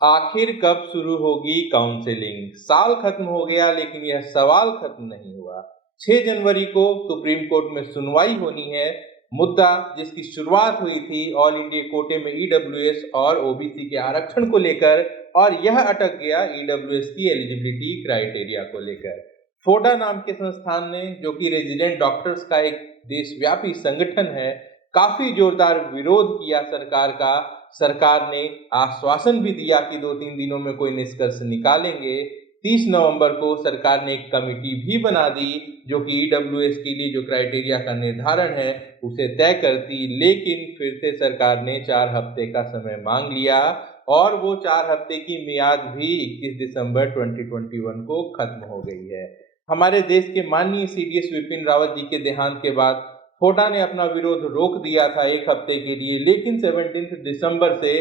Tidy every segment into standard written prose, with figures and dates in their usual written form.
आखिर कब शुरू होगी काउंसलिंग? साल खत्म हो गया लेकिन यह सवाल खत्म नहीं हुआ। 6 जनवरी को सुप्रीम कोर्ट में सुनवाई होनी है। मुद्दा जिसकी शुरुआत हुई थी ऑल इंडिया कोटे में ईडब्ल्यूएस और ओबीसी के आरक्षण को लेकर, और यह अटक गया ईडब्ल्यूएस की एलिजिबिलिटी क्राइटेरिया को लेकर। फोडा नाम के संस्थान ने, जो कि रेजिडेंट डॉक्टर्स का एक देशव्यापी संगठन है, काफी जोरदार विरोध किया सरकार का। सरकार ने आश्वासन भी दिया कि 2-3 दिनों में कोई निष्कर्ष निकालेंगे। 30 नवंबर को सरकार ने एक कमेटी भी बना दी जो कि ईडब्ल्यूएस के लिए जो क्राइटेरिया का निर्धारण है उसे तय करती, लेकिन फिर से सरकार ने 4 हफ्ते का समय मांग लिया और वो 4 हफ्ते की मियाद भी 21 दिसंबर 2021 को खत्म हो गई है। हमारे देश के माननीय सीडीएस विपिन रावत जी के देहांत के बाद फोडा ने अपना विरोध रोक दिया था 1 हफ्ते के लिए, लेकिन 17 दिसंबर से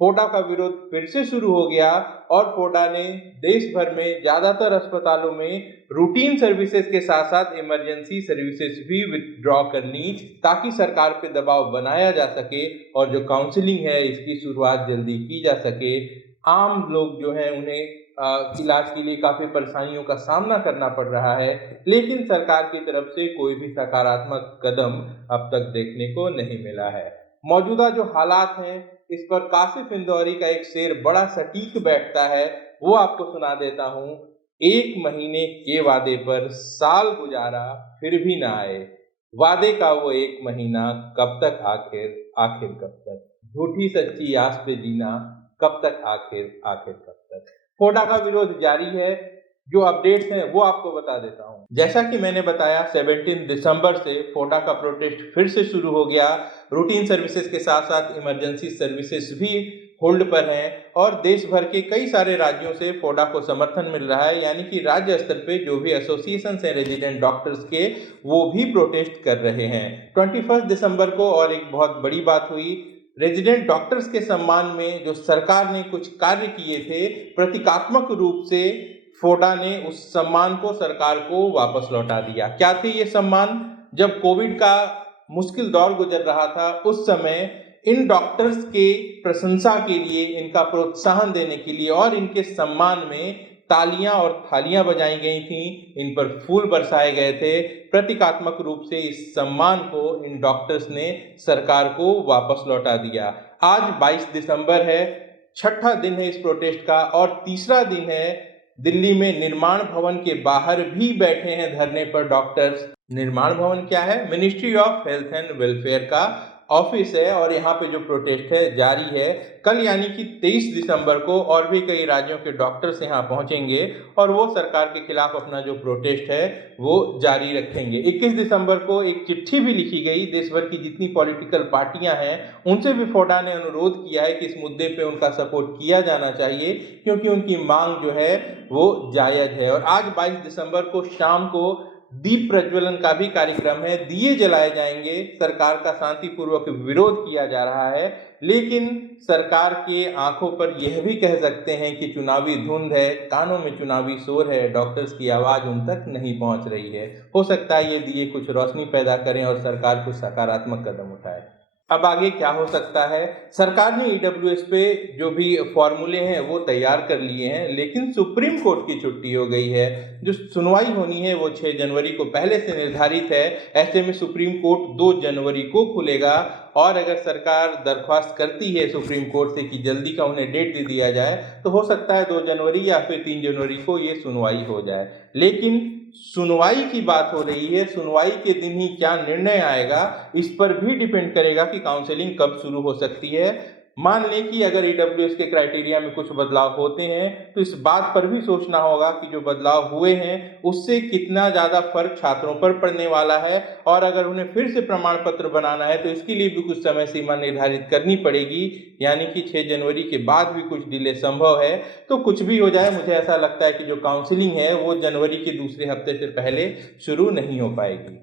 फोडा का विरोध फिर से शुरू हो गया और फोडा ने देश भर में ज्यादातर अस्पतालों में रूटीन सर्विसेज के साथ साथ इमरजेंसी सर्विसेज भी विथड्रॉ करनी, ताकि सरकार पे दबाव बनाया जा सके और जो काउंसलिंग है इसकी शुरुआत जल्दी की जा सके। आम लोग जो है उन्हें इलाज के लिए काफी परेशानियों का सामना करना पड़ रहा है, लेकिन सरकार की तरफ से कोई भी सकारात्मक कदम अब तक देखने को नहीं मिला है। मौजूदा जो हालात हैं इस पर काशिफ इंदौरी का एक शेर बड़ा सटीक बैठता है, वो आपको सुना देता हूँ। 1 महीने के वादे पर साल गुजारा फिर भी ना आए, वादे का वो 1 महीना कब तक, आखिर आखिर कब तक, झूठी सच्ची आस पे जीना कब तक, आखिर आखिर कब तक। फोडा का विरोध जारी है। जो अपडेट्स हैं वो आपको बता देता हूं। जैसा कि मैंने बताया 17 दिसंबर से फोडा का प्रोटेस्ट फिर से शुरू हो गया। रूटीन सर्विसेज के साथ साथ इमरजेंसी सर्विसेज भी होल्ड पर हैं और देश भर के कई सारे राज्यों से फोडा को समर्थन मिल रहा है, यानी कि राज्य स्तर पे जो भी एसोसिएशन हैं रेजिडेंट डॉक्टर्स के, वो भी प्रोटेस्ट कर रहे हैं। 21 दिसंबर को और एक बहुत बड़ी बात हुई। रेजिडेंट डॉक्टर्स के सम्मान में जो सरकार ने कुछ कार्य किए थे, प्रतीकात्मक रूप से फोडा ने उस सम्मान को सरकार को वापस लौटा दिया। क्या थे ये सम्मान? जब कोविड का मुश्किल दौर गुजर रहा था उस समय इन डॉक्टर्स के प्रशंसा के लिए, इनका प्रोत्साहन देने के लिए और इनके सम्मान में तालियां और थालियां बजाई गई थीं, इन पर फूल बरसाए गए थे। प्रतीकात्मक रूप से इस सम्मान को इन डॉक्टर्स ने सरकार को वापस लौटा दिया। आज 22 दिसंबर है, छठा दिन है इस प्रोटेस्ट का और तीसरा दिन है। दिल्ली में निर्माण भवन के बाहर भी बैठे हैं धरने पर डॉक्टर्स। निर्माण भवन क्या है? Ministry of health and welfare का ऑफिस है और यहाँ पे जो प्रोटेस्ट है जारी है। कल यानी कि 23 दिसंबर को और भी कई राज्यों के डॉक्टर्स यहाँ पहुंचेंगे और वो सरकार के खिलाफ अपना जो प्रोटेस्ट है वो जारी रखेंगे। 21 दिसंबर को एक चिट्ठी भी लिखी गई देश भर की जितनी पॉलिटिकल पार्टियां हैं उनसे भी फोडा ने अनुरोध किया है कि इस मुद्दे पे उनका सपोर्ट किया जाना चाहिए, क्योंकि उनकी मांग जो है वो जायज है। और आज 22 दिसंबर को शाम को दीप प्रज्वलन का भी कार्यक्रम है, दिए जलाए जाएंगे। सरकार का शांतिपूर्वक विरोध किया जा रहा है, लेकिन सरकार के आंखों पर यह भी कह सकते हैं कि चुनावी धुंध है, कानों में चुनावी शोर है, डॉक्टर्स की आवाज उन तक नहीं पहुंच रही है। हो सकता है ये दिए कुछ रोशनी पैदा करें और सरकार कुछ सकारात्मक कदम उठाए। अब आगे क्या हो सकता है? सरकार ने ईडब्ल्यूएस पे जो भी फॉर्मूले हैं वो तैयार कर लिए हैं, लेकिन सुप्रीम कोर्ट की छुट्टी हो गई है। जो सुनवाई होनी है वो 6 जनवरी को पहले से निर्धारित है। ऐसे में सुप्रीम कोर्ट 2 जनवरी को खुलेगा और अगर सरकार दरख्वास्त करती है सुप्रीम कोर्ट से कि जल्दी का उन्हें डेट दे दिया जाए, तो हो सकता है 2 जनवरी या फिर 3 जनवरी को ये सुनवाई हो जाए। लेकिन सुनवाई की बात हो रही है, सुनवाई के दिन ही क्या निर्णय आएगा इस पर भी डिपेंड करेगा कि काउंसलिंग कब शुरू हो सकती है। मान लें कि अगर ईडब्ल्यूएस के क्राइटेरिया में कुछ बदलाव होते हैं तो इस बात पर भी सोचना होगा कि जो बदलाव हुए हैं उससे कितना ज़्यादा फर्क छात्रों पर पड़ने वाला है, और अगर उन्हें फिर से प्रमाण पत्र बनाना है तो इसके लिए भी कुछ समय सीमा निर्धारित करनी पड़ेगी, यानी कि 6 जनवरी के बाद भी कुछ डिले संभव है। तो कुछ भी हो जाए, मुझे ऐसा लगता है कि जो काउंसलिंग है वो जनवरी के दूसरे हफ्ते से पहले शुरू नहीं हो पाएगी।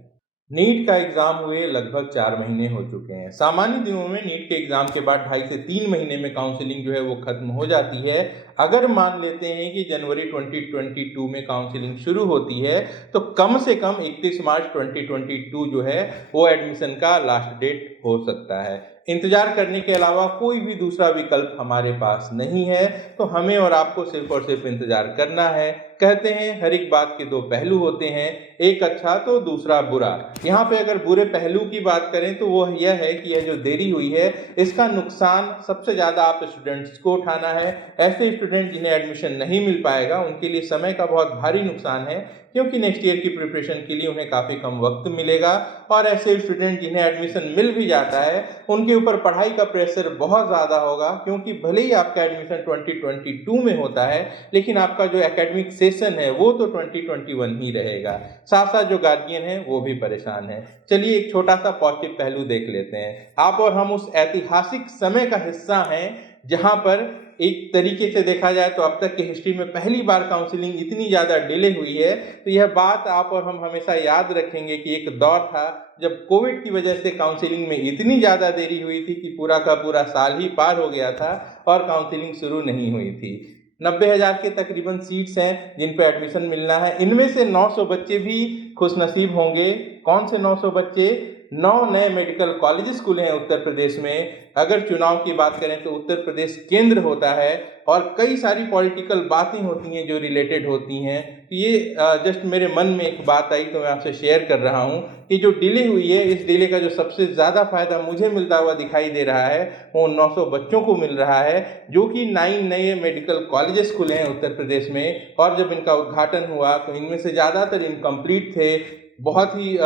नीट का एग्जाम हुए लगभग 4 महीने हो चुके हैं। सामान्य दिनों में नीट के एग्जाम के बाद 2.5 से 3 महीने में काउंसलिंग जो है वो खत्म हो जाती है। अगर मान लेते हैं कि जनवरी 2022 में काउंसलिंग शुरू होती है तो कम से कम 31 मार्च 2022 जो है वो एडमिशन का लास्ट डेट हो सकता है। इंतजार करने के अलावा कोई भी दूसरा विकल्प हमारे पास नहीं है, तो हमें और आपको सिर्फ और सिर्फ इंतजार करना है। कहते हैं हर एक बात के दो पहलू होते हैं, एक अच्छा तो दूसरा बुरा। यहाँ पे अगर बुरे पहलू की बात करें तो वो यह है कि यह जो देरी हुई है इसका नुकसान सबसे ज़्यादा आप स्टूडेंट्स को उठाना है। ऐसे स्टूडेंट जिन्हें एडमिशन नहीं मिल पाएगा उनके लिए समय का बहुत भारी नुकसान है, क्योंकि नेक्स्ट ईयर की प्रिपरेशन के लिए उन्हें काफ़ी कम वक्त मिलेगा। और ऐसे स्टूडेंट जिन्हें एडमिशन मिल भी जाता है उनके ऊपर पढ़ाई का प्रेशर बहुत ज़्यादा होगा, क्योंकि भले ही आपका एडमिशन 2022 में होता है लेकिन आपका जो एकेडमिक सेशन है वो तो 2021 ही रहेगा। साथ साथ जो गार्जियन हैं वो भी परेशान हैं। चलिए एक छोटा सा पॉजिटिव पहलू देख लेते हैं। आप और हम उस ऐतिहासिक समय का हिस्सा हैं जहां पर एक तरीके से देखा जाए तो अब तक की हिस्ट्री में पहली बार काउंसलिंग इतनी ज़्यादा डिले हुई है। तो यह बात आप और हम हमेशा याद रखेंगे कि एक दौर था जब कोविड की वजह से काउंसलिंग में इतनी ज़्यादा देरी हुई थी कि पूरा का पूरा साल ही पार हो गया था और काउंसलिंग शुरू नहीं हुई थी। 90,000 के तकरीबन सीट्स हैं जिन पर एडमिशन मिलना है। इनमें से 900 बच्चे भी खुशनसीब होंगे। कौन से 900 बच्चे? 9 नए मेडिकल कॉलेजेस खुले हैं उत्तर प्रदेश में। अगर चुनाव की बात करें तो उत्तर प्रदेश केंद्र होता है और कई सारी पॉलिटिकल बातें होती हैं जो रिलेटेड होती हैं। ये जस्ट मेरे मन में एक बात आई तो मैं आपसे शेयर कर रहा हूँ कि जो डिले हुई है इस डिले का जो सबसे ज़्यादा फायदा मुझे मिलता हुआ दिखाई दे रहा है वो 900 बच्चों को मिल रहा है, जो कि 9 नए मेडिकल कॉलेजेस खुले हैं उत्तर प्रदेश में। और जब इनका उद्घाटन हुआ तो इनमें से ज़्यादातर इनकम्प्लीट थे, बहुत ही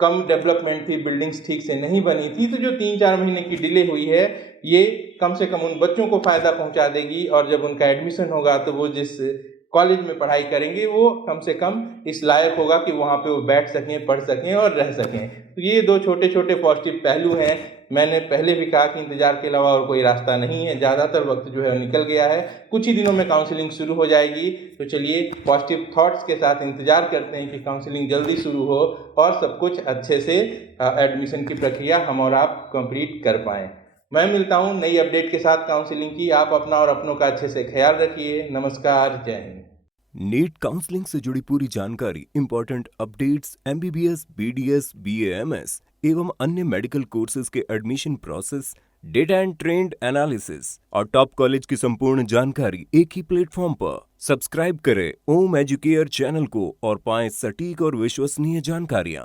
कम डेवलपमेंट थी, बिल्डिंग्स ठीक से नहीं बनी थी। तो जो 3-4 महीने की डिले हुई है ये कम से कम उन बच्चों को फ़ायदा पहुंचा देगी, और जब उनका एडमिशन होगा तो वो जिस कॉलेज में पढ़ाई करेंगे वो कम से कम इस लायक होगा कि वहाँ पे वो बैठ सकें, पढ़ सकें और रह सकें। तो ये दो छोटे छोटे पॉजिटिव पहलू हैं। मैंने पहले भी कहा कि इंतज़ार के अलावा और कोई रास्ता नहीं है। ज़्यादातर वक्त जो है निकल गया है, कुछ ही दिनों में काउंसलिंग शुरू हो जाएगी। तो चलिए पॉजिटिव थॉट्स के साथ इंतज़ार करते हैं कि काउंसलिंग जल्दी शुरू हो और सब कुछ अच्छे से एडमिशन की प्रक्रिया हम और आप कंप्लीट कर पाएँ। मैं मिलता हूँ नई अपडेट के साथ काउंसलिंग की। आप अपना और अपनों का अच्छे से ख्याल रखिए। नमस्कार, जय हिंद। नीट काउंसलिंग से जुड़ी पूरी जानकारी, important updates, MBBS, BDS, BAMS एवं अन्य मेडिकल कोर्सेज के admission process, data and trend analysis और टॉप कॉलेज की संपूर्ण जानकारी एक ही प्लेटफॉर्म पर। सब्सक्राइब करें ओम एजुकेयर चैनल को और पाएं सटीक और विश्वसनीय जानकारियां।